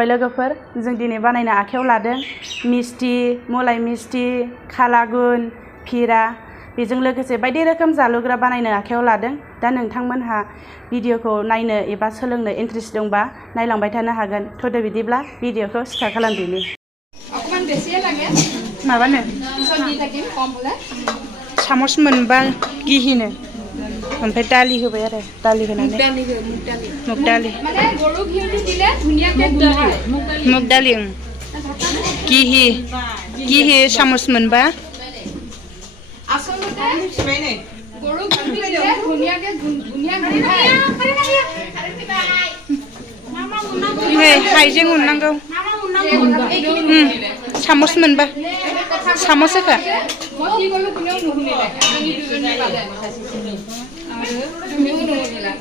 खुलुमबाय लोगोफोर जों दिनै बानायनो आखायाव लादों मिस्टी मलाई मिस्टी खालागुन फिरा बेजों लोगोसे बायदि रोखोम जालुग्रा बानायनो आखायाव लादों दा नोंथांमोनहा भिडिअखौ नायनो एबा सोलोंनो इन्ट्रेस्ट दंबा नायलांबाय थानो हागोन थ'दो बिदिब्ला भिडिअखौ स्टार्ट खालामदिनि अकमान बेसे लागे माबानो सब्जी थाकिम कम होला सामस मोनबा गिहिनो ओमफ्राय दालि होबाय आरो दालि होनानै मुग दालि माने गरु घिउটো दिले धुनियाके गुन्धाय मुग दालि गिहि सामस मोनबा आसलते गरु घिउটো दिले धुनियाके धुनिया गुन्धाय नै हाइजें उननांगौ सामस मोनबा सामस होखा मति गलो कुनेउ नुहुनिले आंनि दुजननि बाले आरो तुमिउ नुहुनिला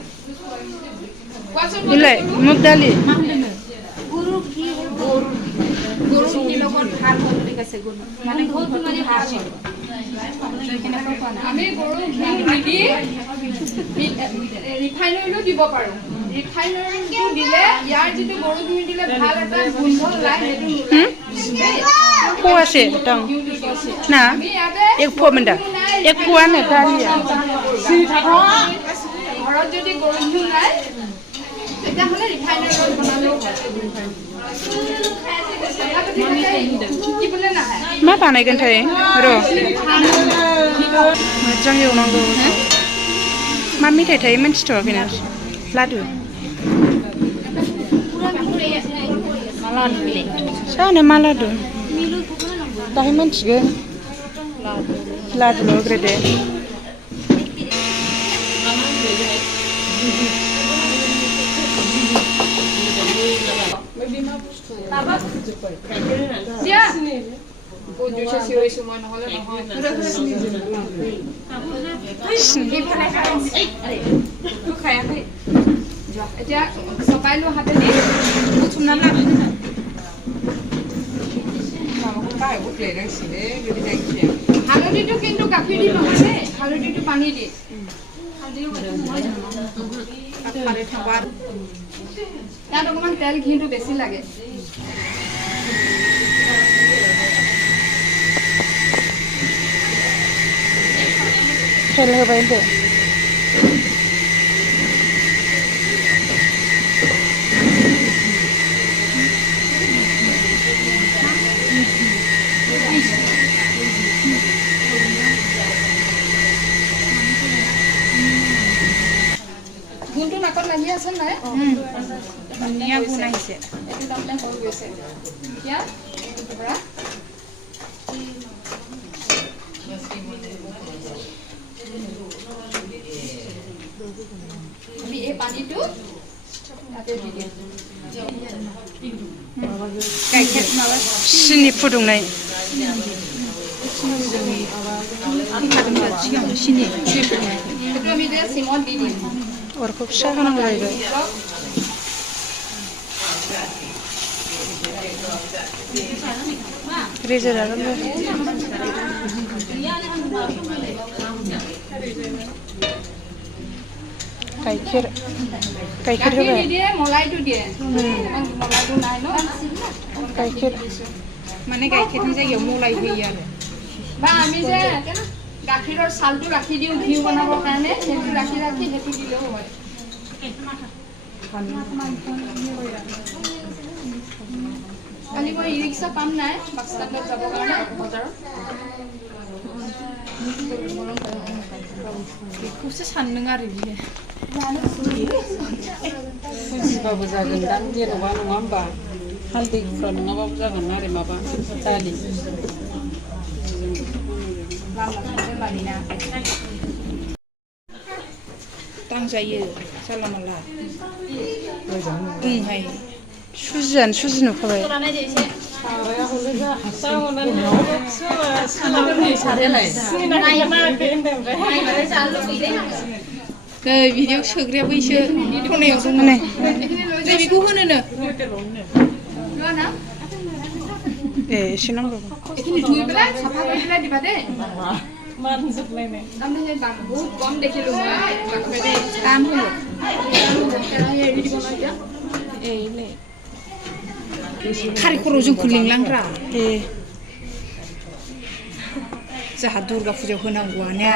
इलाय मुग दालि गरु घि লগত ভাত কৰি আছে গরু মানে বহুত মানে ভাত আমি গরু ঘি নিদি ৰিফাইন অইলো দিব পাৰো ৰিফাইন অইলটো দিলে ইয়াৰ যেটো গরু ঘি দিলে ভাল এটা গোন্ধ ওলাই হেতু फवासे दं ना एक फवा मोनदा एक फवानो दालिया ঘৰত যদি গরু ঘি নাই এটা হলে ৰিফাইন অইল বনালেও मा बानायगोनथाय र' मोजां एवनांगौ मा मेथाइ थायो मिन्थिथ'वाखैनो लादु जानो मा लादु दाहाय मिन्थिगोन लादुल' होग्रोदो Ya. Bodo sioi semua নহলে নহয় তো খায়া খাই এতিয়া সকাইলো হাতে দি উঠুনা না মামা কাই উঠলে রাখছিলে যদি দেখি হালদিটো কিন্তু গাখীৰ দি নহয় হালদিটো পানী দি হালদিও মই জানো পারে খাবার ইয়াত অকমান তেল ঘিটো বেছি লাগে তেল होबाय दे গুণটো নাকত লাগি আছে নাই ধুনীয়া গুণ আহিছে এইটো তাৰমানে হৈ গৈছে এতিয়া ধৰা আমি এই পানীটো তাতে দি দিম गाइखेर माबा सिनि फुदुंनाय सिनि এইটো আমি যে সিমত দি দিম अरखौ फिसा होनांगौ जाहैबाय रेजेर जागोन गाइखेर होबाय मलाइটো দিয়ে मलाइটো নাই ন गाइखेर মানে গাখীৰৰ জায়গায় মলাই হৈ আৰু বা আমি যে গাখীৰৰ সালটো ৰাখি দিও ঘি বনাবৰ কাৰণে সেইটো ৰাখি হেতি দিলেও হয় কালি মই ৰিক্সা পাম নাই বাছটাত যাব কাৰণে বজাৰত बेखौसो सानदों आरो बियो फुजिबाबो जागोन दां जेन'बा नङा होमबा हालदै गुफुरा नङाबाबो जागोन आरो माबा दालि दांजायो जाला माला बुंहाय सुजियानो सुजि नुखाबाय भिडिअ सोग्रायाबो इसे खनायाव दङ नै बेखौ होनोनो ए एसे नांगौ এখিনি ধুই পেলাই সাফা কৰি পেলাই দিবা দেই मानजोबलायनाय আমি সেই বহুত কম দেখিলো মই কাম হলো এৰি দিব নহয় এতিয়া এই নে खारि खर'जों लिंलांग्रा ए जोंहा दुर्गा फुजायाव होनांगौआनो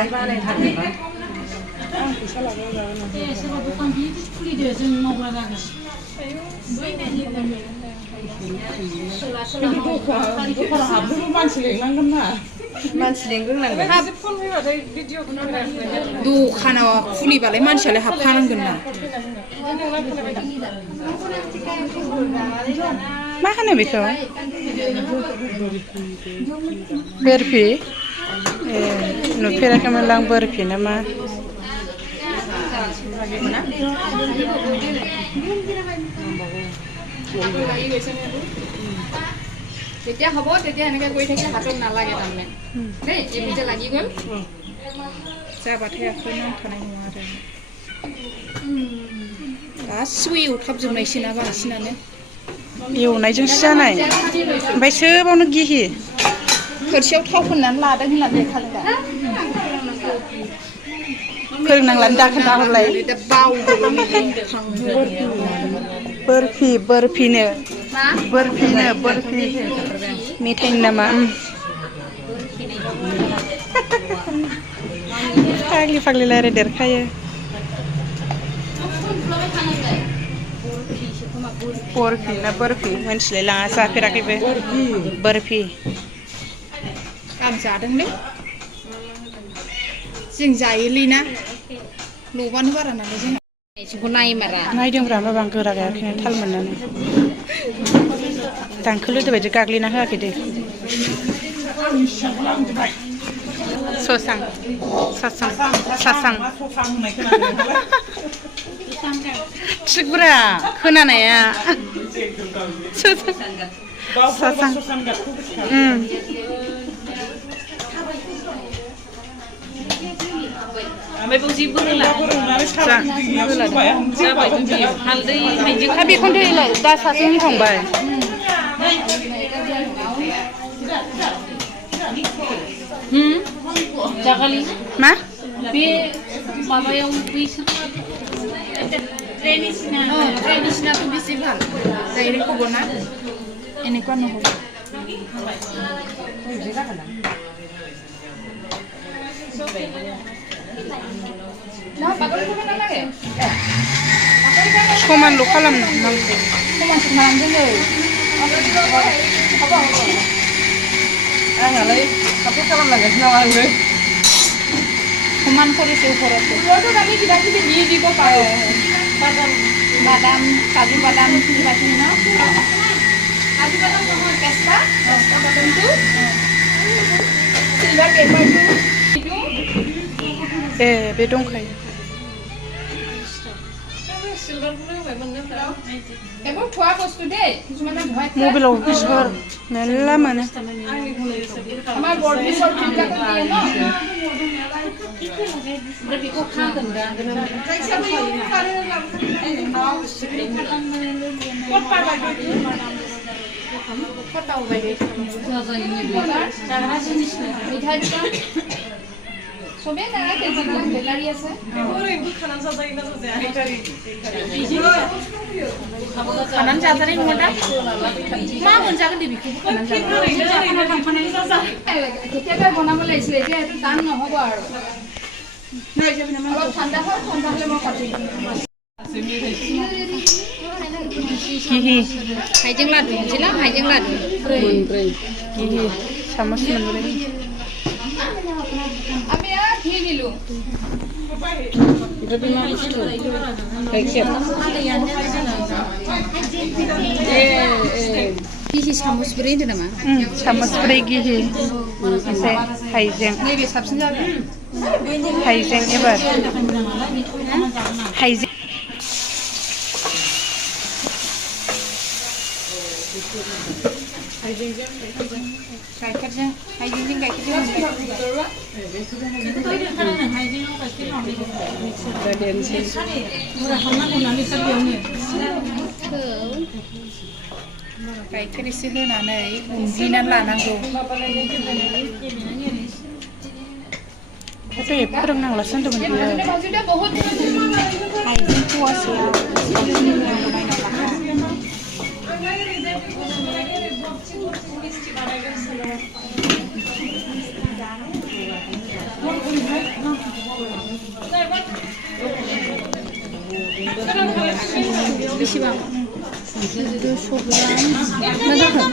दखानाव खुलिबालाय मानसियालाय हाबखानांगोन ना मा होनो बेखौ बरफि ए नुफेराखैमोन आं बरफि ना मा যেতিয়া হ'ব তেতিয়া এনেকৈ কৰি থাকিলে হাতত নালাগে তাৰমানে দেই এইপিনে লাগি গ'ল जाबाथाय आखाइ नांथानाय नङा आरो गासिबो एवथाबजोबनायसो ना बांसिनानो एवनायजोंसो जानाय ओमफ्राय सोबावनो गिहि थोरसियाव थाव फोननानै लादों होननानै खालिदा फोरोंनांलानो दाखोन दाहरलाय बरफि बरफिनो बरफि मेथाइनि नामा फाग्लि फाग्लि रायलायदेरखायो बरफि ना बरफि मोनथिलाय लाङा जाफेराखैबो बरफि आं जादोंलै जों जायोलै ना लबानो बारा नालाय जों एसेखौ नायमारा नायदोंब्रा माबा आं गोरा गायाखैनो थाल मोननानै दांखोलोदो बायदि गाग्लिना होआखै दे ससां थिगब्रा खोनानाया ससां बेखौनो दैलाय दा सासे होनखांबाय मा बे माबायाव ट्रेडिशनालखौ बेसे ভাল डाइरेक्ट হ'ব ना এনেকুৱা নহ'ব समानल' खालामनांगौ आंहालाय सापर्ट खालामनांगासिनो नामा आंनो সমান কৰিছে ওপৰতে আমি কিবা কিবি দি দিব পাৰোঁ বাদাম কাজু বাদাম কিবাকিবি ন কাজু বাদাম নহয় কেঁচা বাদামটো চিলভাৰ পেপাৰটো ए बे दंखायो এইবোৰ খোৱা বস্তু দেই কিছুমানে ভয় मबाइलाव बिहर मेरला मोनो আমাৰ বৰফি চৰফিবিলাকো দিয়ে ন बेखौ खागोन दा চবেই নালাগে যিবিলাক বেটাৰী আছে খানান जाजानाय नङा दा मा मोनजागोन दे बेखौ কেতিয়াবা বনাব লাগিছিলে এতিয়া এইটো টান নহ'ব আৰু অলপ ঠাণ্ডা হয় ঠাণ্ডা হ'লে মই কাটিম गिहि हाइजें लादु मोनसेला हाइजें लादु मोनब्रै गिहि सामस मोनब्रै আমি আর ঘি দিলু ओमफ्राय बे मा बुस्थु गाइखेर गिहि सामसब्रै होनदों नामा सामसब्रै गिहि ओमफ्राय हाइजें नैबे साबसिन जागोन हाइजें एबार हाइजें गाइखेरजों हाइजेंजों गाइखेरजों गाइखेर एसे होनानै उनग्लिनानै लानांगौ फोरोंनांलासो होनदोंमोन बियो हाइजें फवासेयाव बेसेबां 200 ग्राम ना जाखो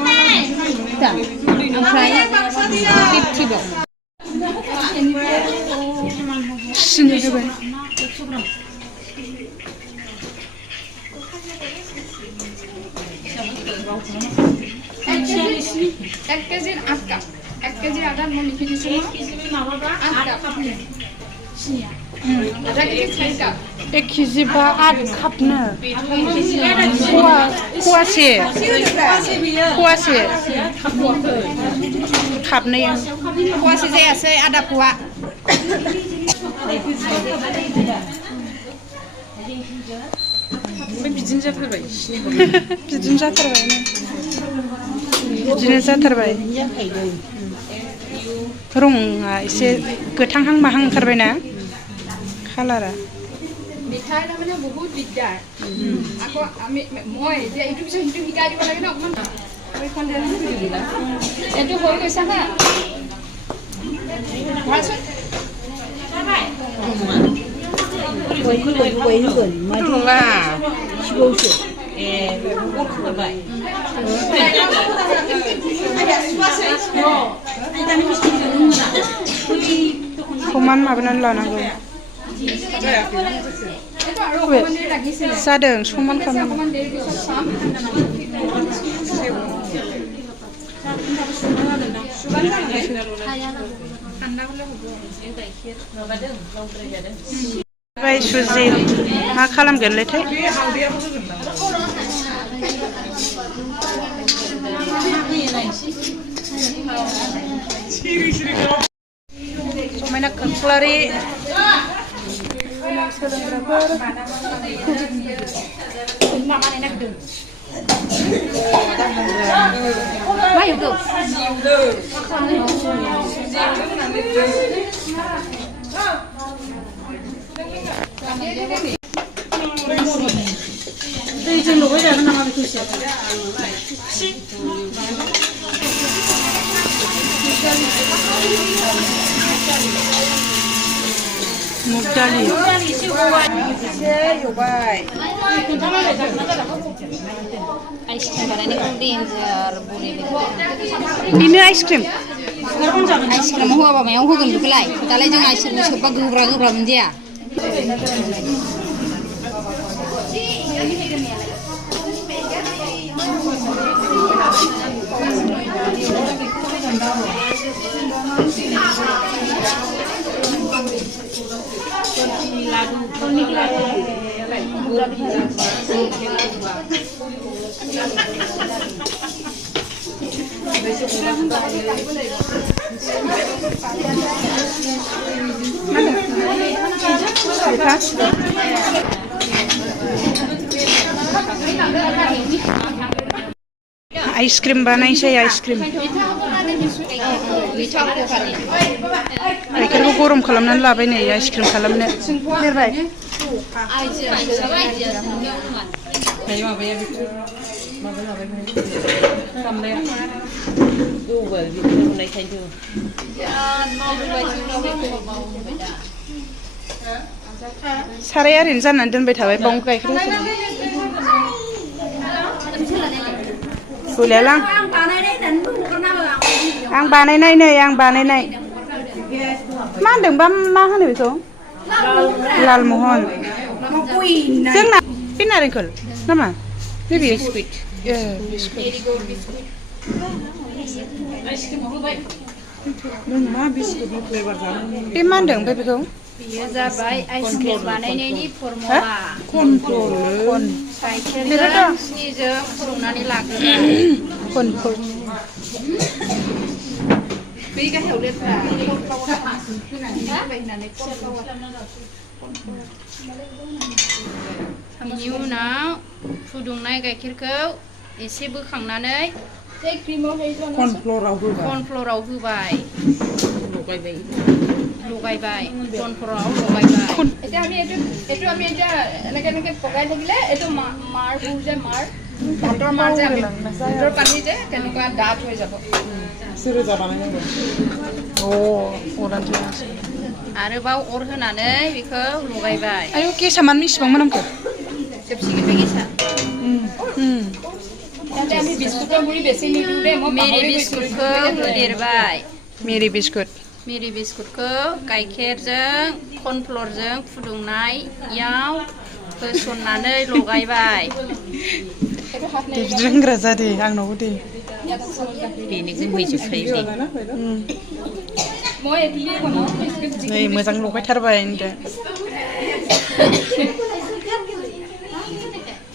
दा ओमफ्राय 50 बाव सिनि होबाय एक केजी 8 কাপ 1 কেজি আদা মই লিখি দিছো মামাবা 8 কাপ সিনিয়া আদা কেজি 4 কাপ 1 केजि बा 8 कापनो फवासे कापनै फवासे जायासै आदा फवा बिदिनो जाथारबाय बिदिनो जाथारबाय रंआ एसे गोथांहां माहां ओंखारबायना कालारा মিঠাই মানে বহুত দিগদাৰ আকৌ আমি মই যে ইটো পিছত সিটো শিকাই দিব লাগে ন অকমান ওইখন দে এটো হৈ গৈছে না ভালছে फुदुंला सिगावसो बन खाबाय समान माबानानै लानांगौ এটো আৰু অকমান দেৰি লাগিছিল जादों समान खालामनांगौ অকমান দেৰি পিছত চাম बाय सुजि मा खालामगोनलायथाय समायना खाख्लारि सोलोंग्राफोर दैजों लगायजागोन नामा बेखौ एसे मुग दालि आइसक्रिम बानायनायखौ डेन्जार बेनो आइसक्रिम आइसक्रिम होआबा मायाव होगोन बेखौलाय दालाय जों आइसक्रिम सोबबा गोब्रा मोनजाया आइसक्रिम बानायसै आइसक्रिम गाइखेरखौ गरम खालामनानै लाबाय नै आइसक्रिम खालामनो देरबाय साराय ओरैनो जाननानै दोनबाय थाबाय बावनो गाइखेर होसोलां आं बानायनाय नै आं बानायनाय मा होनदोंबा मा होनो बेखौ लालमहन जोंना बे नारेंखल नामा बे बिस्कुट मा बिस्कुटनि फ्लेभार जानो बे मा होनदों ओमफ्राय बेखौ बेयो जाबाय आइसक्रिम बानायनायनि फर्मुला कन्ट्रल गाइखेरजों सिनिजों फुदुंनानै लाग्रोबाय बे गाहायाव लेफ्रा बिनि उनाव फुदुंनाय गाइखेरखौ एसे बोखांनानै कर्नफ्ल'राव होबाय लगायबाय कर्नफ्ल'राव लगायबाय এটা আমি এটা আমি এটা এনেকে পকাই থাকিলে এটো মাৰ বুৰ যে মাৰ ভাতৰ মাৰ যে আমি ভাতৰ পানী যে তেনেকুৱা ডাঠ হৈ যাব आरोबाव अर होनानै बेखौ लगायबाय आयौ गेसा मानो इसेबां मोनामखो खेबसेनो बे गेसा তাতে আমি বিস্কুটৰ গুৰি বেছি নিদিওঁ দে মই মেৰি বিস্কুटखौ होदेरबाय मेरी बिस्कुट मेरी बिस्कुटखौ गाइखेरजों कर्नफ्लरजों फुदुंनायाव होसननानै लगायबाय बिदि रोंग्रा जादे आंनावबो दे बेनिजों होजोबखायो दे মই এদিলে বনাও नै मोजां लगायथारबाय होनदो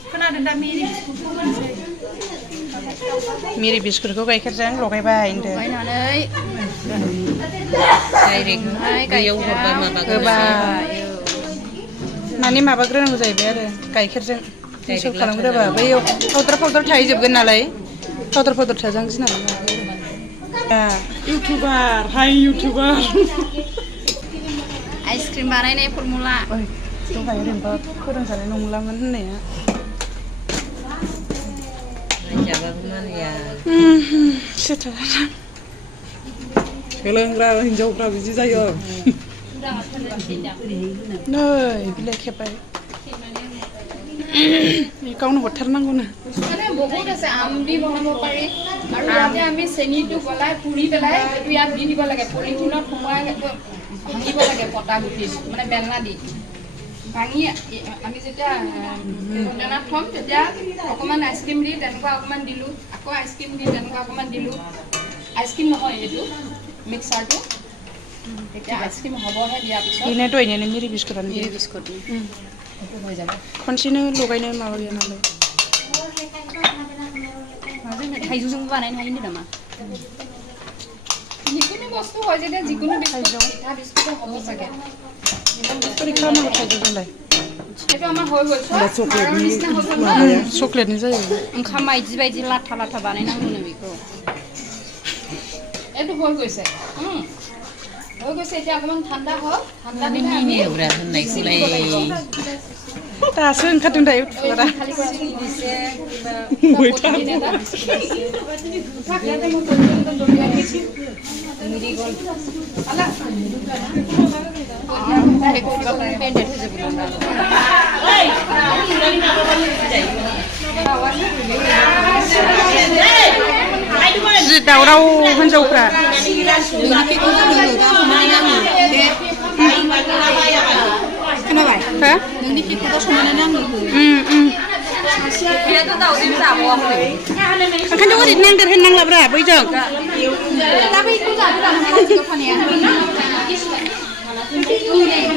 खोनादों दा मेरी बिस्कुटखौ होनोसै मेरी बिस्कुटखौ गाइखेरजों लगायबाय होनदो लगायनानै डाइरेक्टहाय गायाव हरबाय होबाय माने माबाग्रोनांगौ जाहैबाय आरो गाइखेरजों मिक्स खालामग्रोबा बैयाव पाउडार थाहैजोबगोन नालाय पाउडार थाजां गिनानै इउटुबार हाय इउटुबार आइसक्रिम बानायनाय फर्मुला दहाय ओरैनोबा फोरोंजानाय नंलामोन होननाया सोलोंग्रा हिन्जावफ्रा बिदि जायो नै बिलाइ खेबबाय गावनो हरथारनांगौनो মানে বহুত আছে আম দি বনাব পাৰি আৰু ইয়াতে আমি চেনিটো গলাই পুৰি পেলাই এইটো ইয়াত দি দিব লাগে পলিথিনত সোমাই ভাঙিব লাগে পটা গুটি মানে বেলনা দি ভাঙি আমি যেতিয়া কণ্টেনাৰত থ'ম তেতিয়া অকণমান আইচক্ৰীম দি তেনেকুৱা অকণমান দিলোঁ আকৌ আইচক্ৰীম দি তেনেকুৱা অকণমান দিলোঁ আইচক্ৰীম নহয় এইটো মিক্সাৰটো এতিয়া আইচক্ৰীম হ'বহে দিয়াৰ পিছত बेनो दहायनो मेरी बिस्कुटानो मेरी बिस्कुट হৈ যাব खनसेनो लगायनो माबा गैया नालाय थाइजौजोंबो बानायनो हायो नामा जिखुनु बस्तु হয় যেতিয়া যিকোনো পিঠা বিস্কুট হ'ব চাগে बोरै खालामनांगौ थाइजौजोंलाय এইটো আমাৰ হৈ গ'ল चक्लेटनि जायो ओंखाम माइदि बायदि लाथा लाथा बानायनांगौनो बेखौ এইটো হৈ গৈছে হৈ গৈছে এতিয়া অকণমান ঠাণ্ডা হওক ঠাণ্ডা দিলে আমি मिनिग्रा होननायखौलाय दासो ओंखारदों दा इउटुबारा खालि सिनि दिसे जि दावराव हिन्जावफ्रा खोनाबाय हो नोंनि केकखौ संनानै आंनो हो बेथ' दाउदैबो जाबावाखै ओंखायनोथ' ओरैनो नांदेर होननांलाब्रा बैजों दा बैखौ जाबो फानाया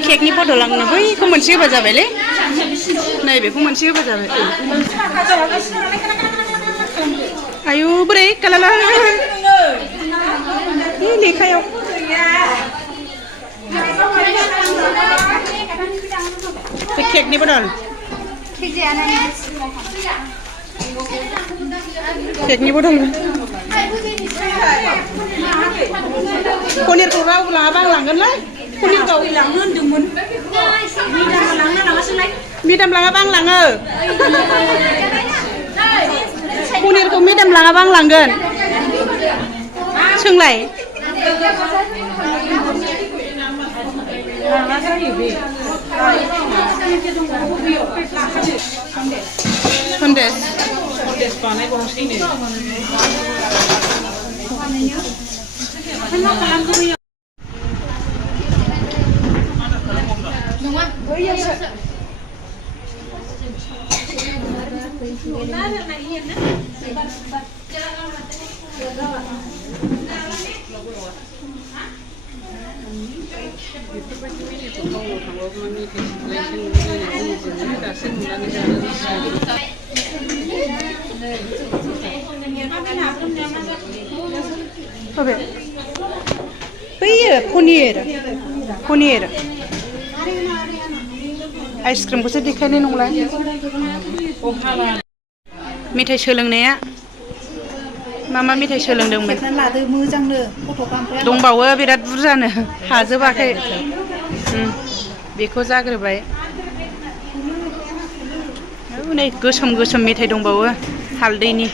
केकनि बदल आंनो बैखौ मोनसे होबा जाबायलै नैबेखौ मोनसे होबा जाबाय आयु बोरै कालाला लेखायाव बे केकनि बदल केकनि बदल पनिरखौ रावबो लाङाबा आं लांगोनलै पनिरखौ लांनो होनदोंमोन मेदाम लाङाबा आं लाङो पनिरखौ मेदाम लाङाबा आं लांगोन सोंलाय सन्देश बानायबावनोसैनो नङा बैयावसो बैयो पनिर आइसक्रिमखौसो देखायनाय नंला मेथाइ सोलोंनाया मा मेथाइ सोलोंदोंमोन लादो मोजांनो गथ'फ्रा दंबावो बिराद बुरजानो हाजोबाखै बेखौ जाग्रोबाय नै गोसोम मेथाइ दंबावो हालदैनि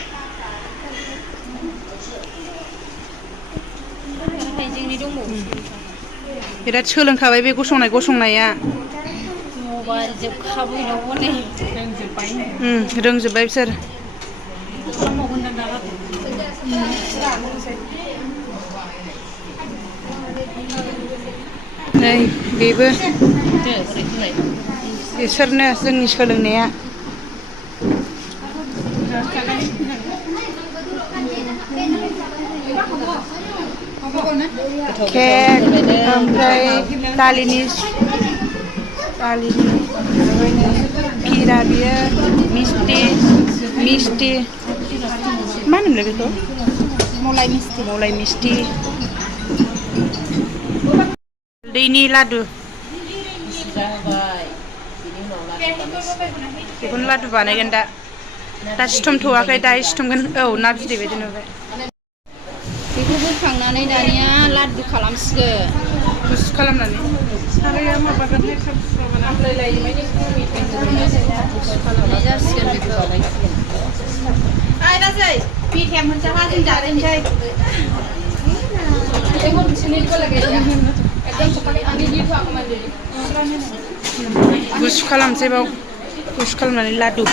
हाइजेंनि दंबावो बिराद सोलोंखाबाय बे गसंनाया मबाइलजों खाबैनाव हनै रोंजोब्बाय बिसोर नै बेबो बिसोरनो जोंनि सोलोंनाया केक ओमफ्राय दालिनि फिरा बियो मिस्टि मा होनोमोनलाय बेखौ मलाई मिस्टि दैनि लादु बेखौनो लादु बानायगोन दा सिथमथ'वाखै दा सिथमगोन औ ना बिदै बायदि नुबाय बेखौ बोखांनानै दानिया लादु खालामसिगोन गुसु खालामनानै साराया माबागोनहाय आमलायलायो माने खालामनाय जासिगोन बेखौ गुसु खालामसै बाव गुसु खालामनानै लादु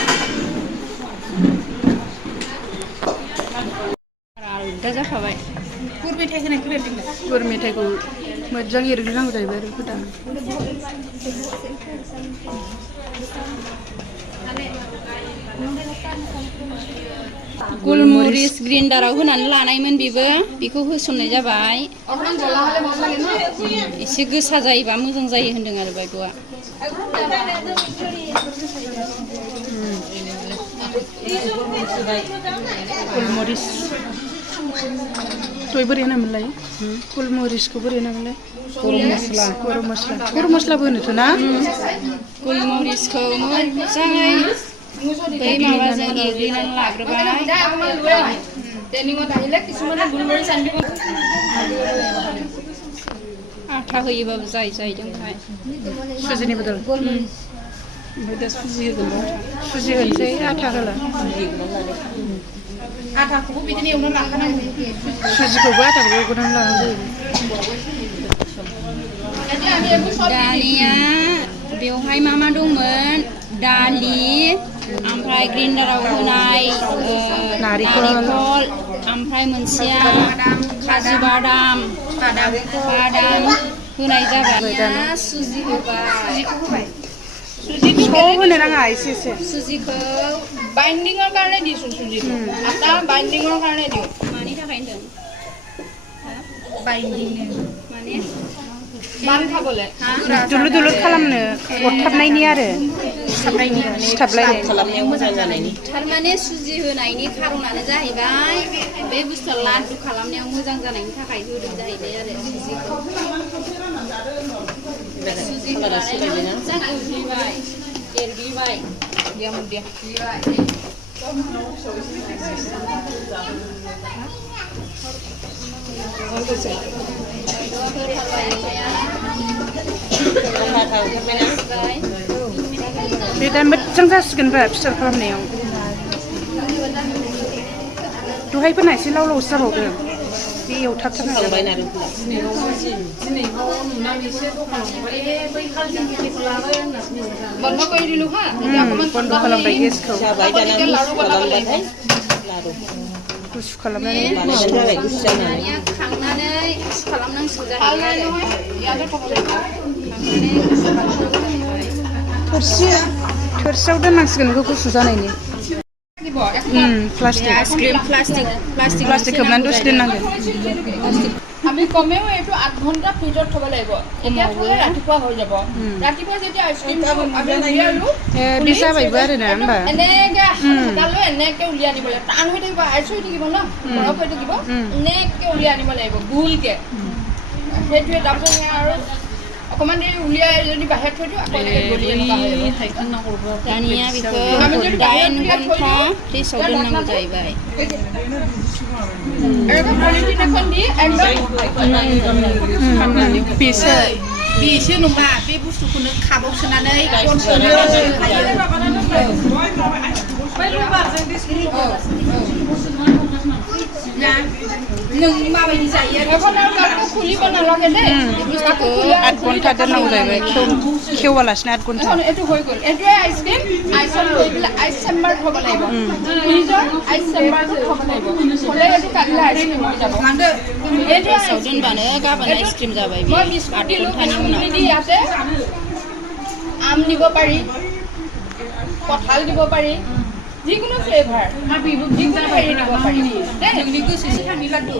आलदा जाखाबाय गुर मेथाइ होनाय खोनादों गुर मेथाइखौ मोजां एरग्रोनांगौ जाहैबाय आरो गोदान गलमरिस ग्रिन्डाराव होनानै लानायमोन बेखौ होसननाय जाबाय एसे गोसा जायोबा मोजां जायो होनदों आरो बायद'आ गलमरिस दय बोरै होनामोनलाय गलमरिसखौ बोरै होनामोनलाय गरम मस्लाबो होनोथ' ना गलमरिसखौ मोजाङै बै माबाजों एग्लिनानै लाग्रोबाय आथा होयोबाबो जाहैदोंहाय सुजिनि बदल ओमफ्राय दा सुजि होगोन सुजि होनोसै आथा होला आटाखौबो बिदिनो एवनानै लाखानांगौ सुजिखौबो आटाखौबो एवग्रोनानै लानांगौ दानिया बेवहाय मा दंमोन दालि ओमफ्राय ग्रिन्डाराव होनाय नारिखल ओमफ्राय मोनसेया काजु बादाम होनाय जाबाय सुजि होबाय सब होनो नाङा एसे सुजिखौ बाइन्डिंৰ কাৰণে দিছো সুজিটো আটা বাইন্ডিংৰ কাৰণে দিও मानि थाखाय होनदों বাইন্ডিং माने মান খাবলে दुलुर खालामनो अरथाबनायनि आरो सिथाबलायनाय खालामनायाव मोजां जानायनि थारमाने सुजि होनायनि खारनानो जाहैबाय बे बुस्थुआ लादु खालामनायाव मोजां जानायनि थाखाय होदों जाहैबाय आरो सुजि होनानै मोजां एरग्लिबाय बे दा मोजां जासिगोनबा फिथर खालामनायाव दहायफोरना एसे लाव लावसो जाबावदों बे एवथाबथारनांगौ बन्द' खालामबाय गेसखौ गुसु खालामनानै दानिया खांनानै गुसु खालामनांसिगौ जाहैबाय थोरसियाव दोननांसिगोन बेखौ गुसु जानायनि प्लास्टिक खोबनानै दसे दोननांगोन আমি কমেও এইটো 8 ঘণ্টা ফ্ৰিজত থব লাগিব এতিয়া থলে ৰাতিপুৱা হৈ যাব ৰাতিপুৱা যেতিয়া আইসক্ৰীম আমি উলিয়ালো बे जाबायबो आरो ना होमबा এনেকে হাতালো এনেকে উলিয়াই আনিব লাগিব টান হৈ থাকিব আইস হৈ থাকিব ন বৰফ হৈ থাকিব এনেকে উলিয়াই আনিব লাগিব গুলকে সেইটোৱে তাৰপিছত আৰু অকমান দেৰি উলিয়াই যদি বাহিৰত থৈ দিও আকৌ এনেকে গলি এনেকুৱা হৈ যাব दानिया बेखौ 8 घन्टा फ्रिजआव दोननांगौ जाहैबाय এনেকে পলিথিন এখন দি একদম बेसो बेसो नङा बे बुस्थुखौनो खाबाव सोनानै गन सोनो नों माबायदि जायो आरो खुलि बनालागे दे बुस्थुखौ 8 घन्टा दोननांगौ जाहैबाय खेवालासिनो 8 घन्टा এইটো হৈ গ'ল এইটোৱে আইচক্ৰীম আইচত থৈ পেলাই আইচ চেম্বাৰ থ'ব লাগিব ফ্ৰিজৰ আইচ চেম্বাৰটো থ'ব লাগিব হ'লে এইটো কাটিলে আইচক্ৰীম হৈ যাব এইটো दोनबानो गाबोन आइसक्रिम जाबाय মই বিস্কুট দিলোঁ বিস্কুট দি ইয়াতে আম দিব পাৰি কঁঠাল দিব পাৰি যিকোনো ফ্লেভাৰ যিকোনো হেৰি দিব পাৰি जोंनि गोसोसो थांनि लाड्डु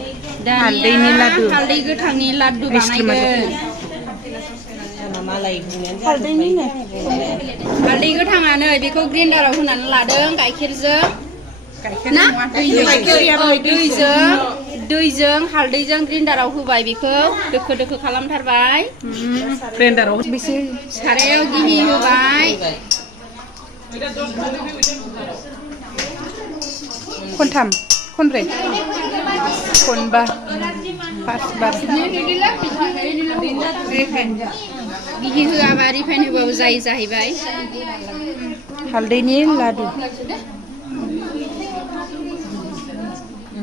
हालदैनि लाडु हालदै गोथांनि लाड्डु बानायगोन हालदै गोथाङानो बेखौ ग्राइन्डाराव होनानै लादों गाइखेरजों ना दैजों हालदैजों ग्राइन्डाराव होबाय बेखौ दोखो दोखो खालामथारबाय ग्राइन्डाराव बेसे सारायाव गिहि होबाय खनथाम खनब्रै खनबा 5 बार गिहि होआबा रिफाइन होबाबो जायो जाहैबाय हालदैनि लाडु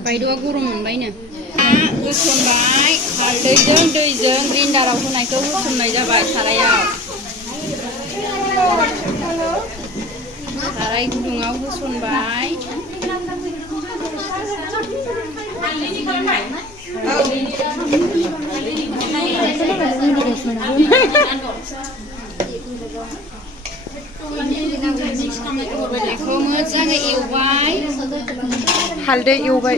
बायद'आ गरम मोनबायनो होसनबाय हालदैजों दैजों ग्राइन्डाराव होनायखौ होसननाय जाबाय सारायाव साराय गुदुङाव होसनबाय बेखौ मोजाङै एवबाय हालदै एवबाय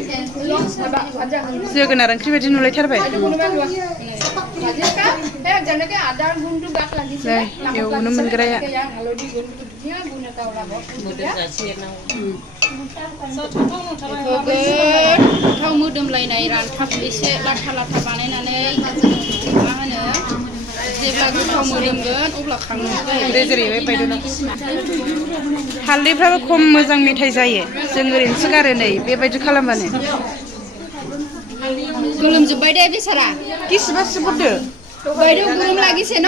जोगोनार ओंख्रि बायदि नुलायथारबाय एवनो मोनग्राया गोथाव मोदोमलायनाय रानथाब एसे लाथा लाथा बानायनानै मा होनो जेब्ला गोथाव मोदोमगोन अब्ला खांनोसै रेजेरैबाय बायद'ना हालदैफ्राबो खम मोजां मेथाइ जायो जों ओरैनोसो गारो नै बेबायदि खालामबानो गोलोमजोब्बाय दे बेसारा किसबा सिबुरदो बायद' गरम लागिसे न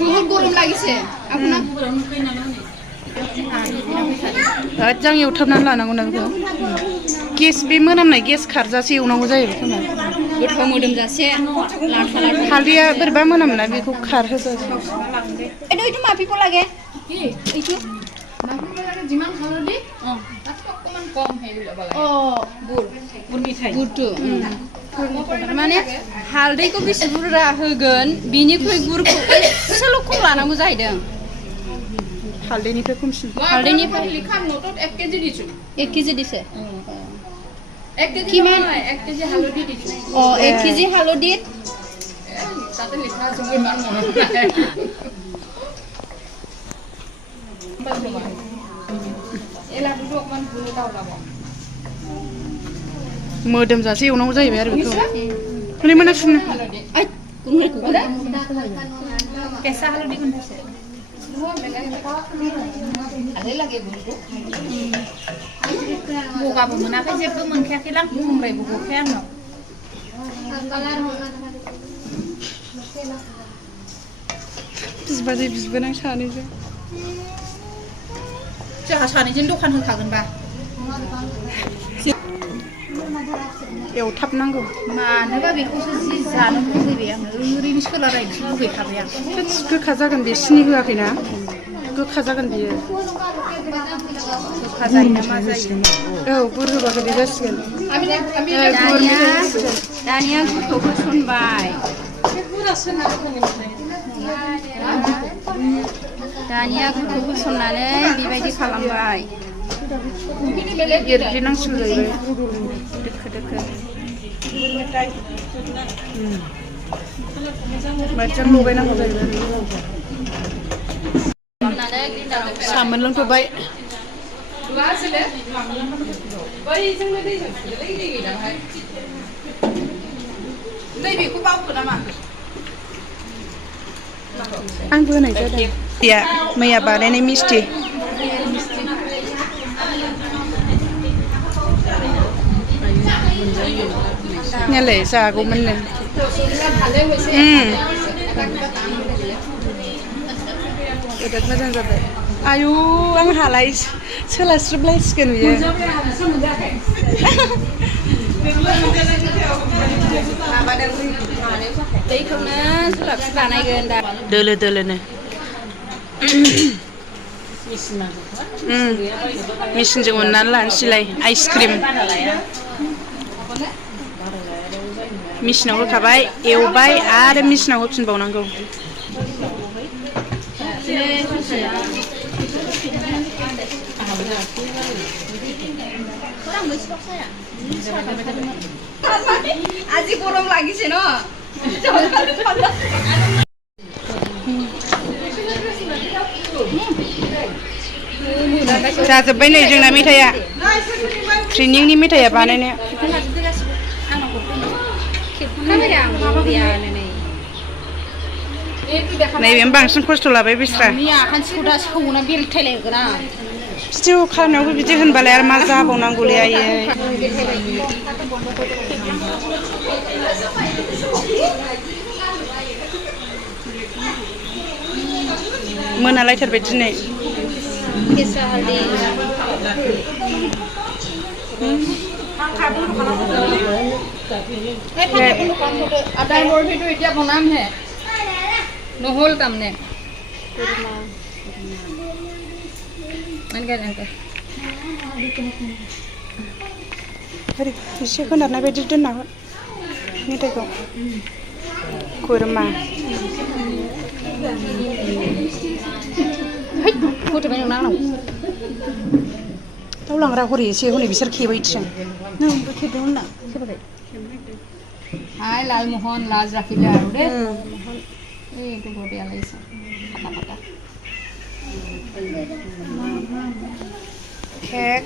बहुत गरम लागिसे आपना मोजां एवथाबनानै लानांगौ ना बेखौ गेस बे मोनामनाय गेस खारजासे एवनांगौ जायो खोमा गोथाव मोदोमजासे लाथा लाथा हालदैया बोरैबा मोनामोना बेखौ खारहोजासे এইটো মাপিব লাগে এইটো যিমান হালধি তাতকৈ অকণমান কম হেৰি ল'ব লাগে গুড় মিঠাই गुरटु माने हालदैखौ बेसे बुरजा होगोन बिनिख्रुइ गुरखौ एसेल' खम लानांगौ जाहैदों हालदैनिफ्राय खमसिन हालदैनिफ्राय লিখা নোটত 1 কেজি দিছোঁ 1 কেজি দিছে 1 কেজি নহয় 1 কেজি হালধি দিছোঁ 1 কেজি হালধিত তাতে লিখা আছে মই ইমান মনত নাই এই লাডুটো অকণমান গুড় এটা ওলাব मोदोमजासे एवनांगौ जाहैबाय आरो बेखौ हनै मोनामसुनो आइ गुनगुन गुगुन কেঁচা হালধি গোন্ধাইছে ভালে লাগে গুড়টো বগাबो मोनाखै जेबो मोनखायाखैलां खुमब्रायबो गखाया आंनाव बिबाजै बिबोनां सानैजों जोंहा सानैजों दखान होखागोनबा एवथाबनांगौ मानोबा बेखौसो जि जानो लुबैबाय आङो ओरैनो सोलारायनोसो लुबैखाबाय आं गोखा जागोन बे सिनि होआखैना गोखा जागोन बियो गोखा जायो ना मा जायो औ गुर होबा गोदै जासिगोन दानिया गुरखौ होसनबाय दानिया गुरखौ होसननानै बेबायदि खालामबाय एरग्लिनांसिगौ जाहैबाय दोखो दोखो मोजां लगायनांगौ जाहैबाय साहा मोनलोंथ'बाय बेखौ बावखो नामा आंबो होनाय जादों मैया बानायनाय मिस्टि नालाय जागौमोननो बिराद मोजां जाबाय आयु आं हालाय सोलास्रोबलायसिगोन बियो दैखौनो सोलाबसो बानायगोन दा दोलो दोलोनो मेचिनजों उननानै लानोसैलाय आइसक्रिम मेचिनाव होखाबाय एवबाय आरो मेचिनाव होफिनबावनांगौ আজি গরম লাগিছে ন जाजोब्बाय नै जोंना मेथाइया ट्रेनिंनि मेथाइया बानायनाया नैबेनो बांसिन खस्थ' लाबाय बिस्रा भिडिअ खालामनायावबो बिदि होनबालाय आरो मा जाबावनांगौलै आयै मोनालायथारबाय दिनै আটাৰ বৰফিটো এতিয়া বনামহে নহ'ল তাৰমানে एसे खोनारनाय बायदि दोनना हो मेथाइखौ खुरमा होथबाय नोंना आंनाव दाउ लांग्रा हरै एसे हनै बिसोर खेबायथिं नोंबो खेबदों होनना खेबाखै हाय लालमोहन लाज राखिले आरो दे এই একটু বড় আলাইছে ফাটা ফাটা केक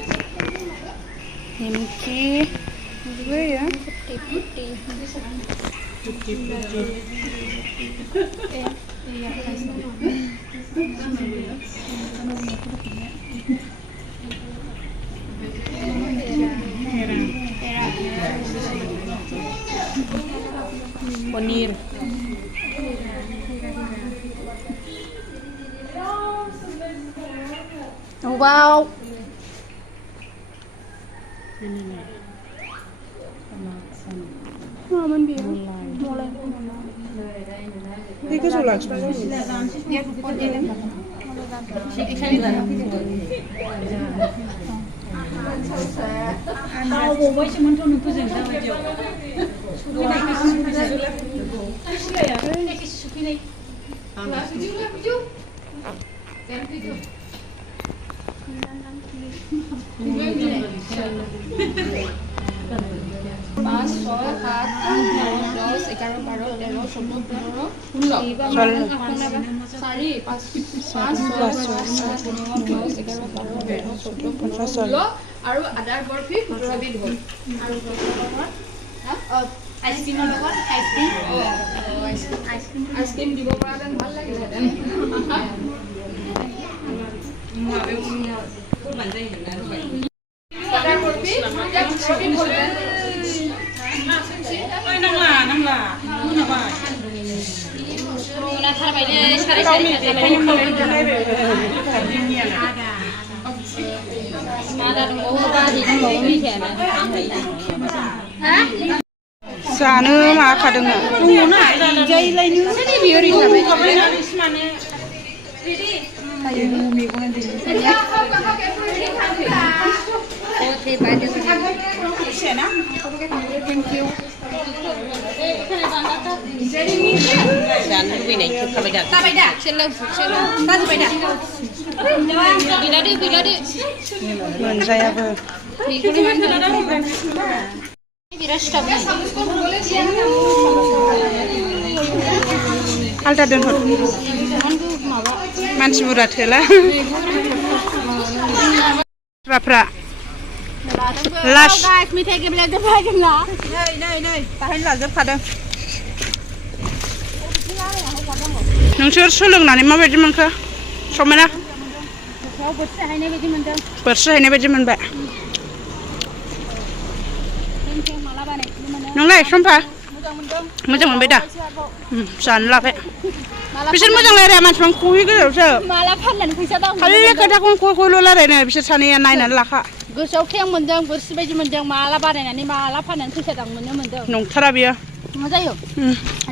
निमकी juga ya putih paneer oh wow Aman biar mulai ini kesulitan ya পাঁচ ছয় সাত আঠ ন দহ এঘাৰ বাৰ তেৰ চৈধ্য পোন্ধৰ ষোল্ল চাৰি পাঁচ পাঁচ ছয় সাত আঠ ন দহ এঘাৰ বাৰ তেৰ চৈধ্য পোন্ধৰ ষোল্ল আৰু আদাৰ বৰফি 17 বিধ হ'ল আৰু আইচক্ৰীমৰ লগত আইচক্ৰীম দিব পৰাহেঁতেন ভাল লাগিলেহেঁতেন আদাৰ বৰফি जानो माखादोंमोन जानो लुबैनाय खेबखाबाय दा जाबाय दा जाजोब्बाय दा बिलादो मोनजायाबो बिराद सिथाबनाय आलदा दोनहर मानसि बुरजा थोला फ्रा लास मेथाइ गेब्ले दोनबाय जोंना नै बाहायनो लाजोबखादों नोंसोर सोलोंनानै माबायदि मोनखो समायना बोरसि हायनाय बायदि मोनदों बोरसि हायनाय बायदि मोनबाय नोंलाय सम्फा मोजां मोनबाय दा जानो लाबाय बिसोर मोजां रायलाया मानसिफ्रा खुबै गोजावसो माला फाननानै फैसा दां खालि खोथाखौनो खय रायलायनो बिसोर सानैया नायनानै लाखा गोसोआव थें मोन्दों बोरसि बायदि मोन्दों माला बानायनानै माला फाननानै फैसा दां मोन्दों नंथारा बियो मा जायो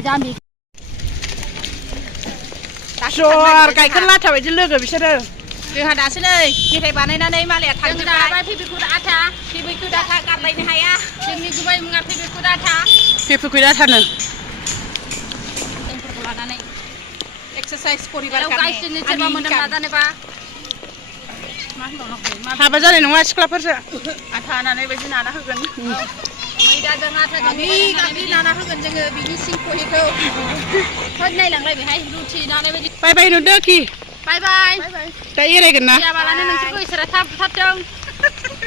जाम्बि सर गाइखेर लाथा बायदि लोगो बिसोरो जोंहा दासो नै मेथाइ बानायनानै मालाया थांजोबबाय फेबिकुड आथा फेबिकुड आथा गारलायनो हाया जोंनि गुबै मुङा फेबिकुड आथा फेबिकुड आथानो जोंफोरखौ लानानै एक्सारसाइज परिबार गाइसोरनि सोरबा मोदोम नाजानोबा मा होनबावनांगौ हाबा जानाय नङा सिख्लाफोरसो आथा होनानै बायदि नाना होगोन मैदाजों आथाजों गाब्रि नाना होगोन जोङो बिनि सिंख'हिखौ होद नायलांलाय बेहाय रुथि नानाय बायदि बाय बाय नुदो कि बाय बाय दा एरायगोन ना जाबालानो नोंसोरखौ इसोरा थाब बुथारथों